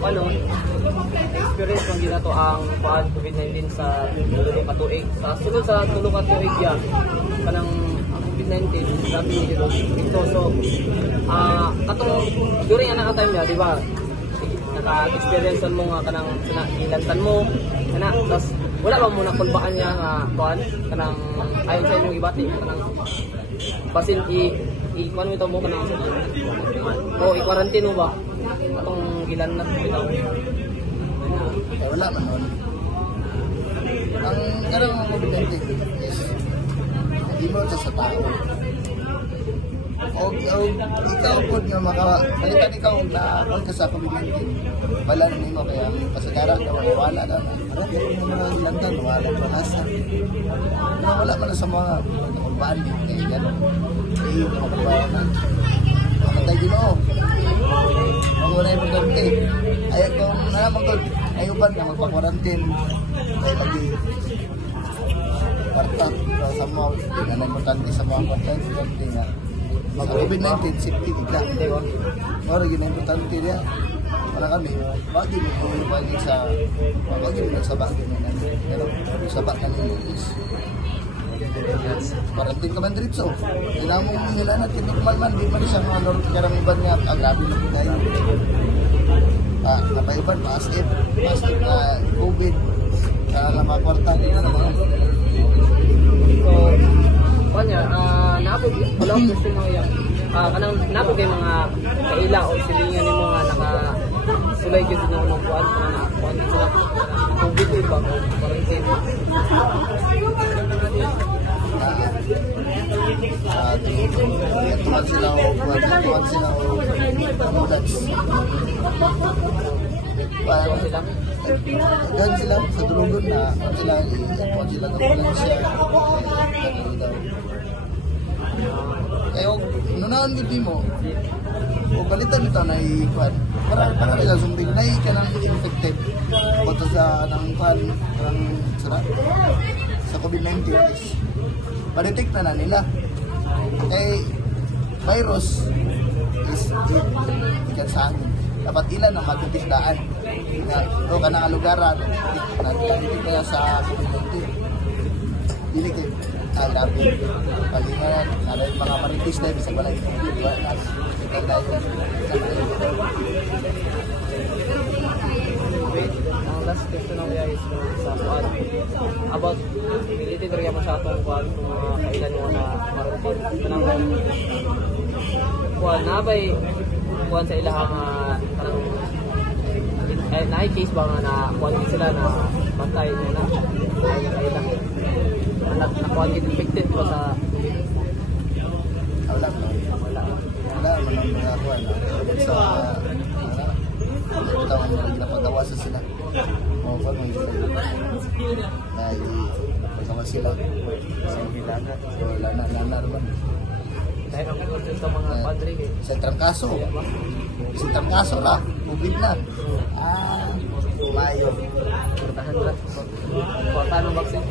ano, experience ng ginato ang COVID-19 sa tulong katuig. Sa sunod sa tulong katuig ya, kanang COVID-19, sabi nyo dito. So, katong during ang time ya, di ba? Naka-experience mo nga kanang ilantan mo, kana, tapos wala ba mo nakulbaan niya nga kanang ayon sa inyong ibati, kanang basin i-kuan mo ito mo kanang o i-quarantine mo ba? Atong gilan na bitaw. Wala man nun. Ang karang mga COVID-19 is hindi mo sa tao. O ikaw po nga balikan ikaw na kung ka sa COVID-19, wala na nimo kaya pasagara ka wala na. Marami ko mga ilantan, wala na asa. Wala man sa mga bandit kaya gano'n. Ay, makabawa na. Makatay Ginoo. Ang wala yung magkante. Ayaw kung naman ayuban na magpa-quarantine. Ay lagi. Partak sa mga pinanamutante sa mga quarantine nga. Sa COVID-19, safety tigla. Mara yun ang importante niya. Para kami, bagay mo bagay sa bagay mo sa bagay mo na. Pero sa bagay mo is quarantine ka man diretso. Kailangan mo nila na tinikman man, di man siya mga karamiban nga, grabe na tayo. Napaiban, positive na COVID, na mga kwartang na naman. So, kanya, naapog, wala akong question mo yan. Kanang naapog kayo mga kaila o silingan mo nga nakasulay kayo sa mga kuwan sa COVID ba o quarantine. Tuwan sila o ambulance. Doon sila sa dulugon na tuwan sila ng ambulansya. Kaya nunaon giti mo o balitan ito na i-kwan para nila sumbing na ka ng infected o sa ng kwan sa COVID-19 is ma-detect na nila kay virus is ikan sa amin dapat ilan ang magtitisdaan o ka na lugaran na-detect kaya sa COVID-19 dili kay grabe. Palingan, ada mga maritis na bisa balay. Diba? Ang last question ng guys sa kuwan about related rin mo sa atong kuwan kung mga kailan mo na quarantine. Kanang kuwan, nabay kuwan sa ilahang kanang na-case ba nga na kuwan sila na bantay nyo na kailan nakuha infected ko sa wala man ang mga kuwan sa taong napatawa sa sila o pa may patawa sila sa lana naman dahil ang question sa mga padre sa trangkaso na COVID na mayo tahan lang kung tanong vaccine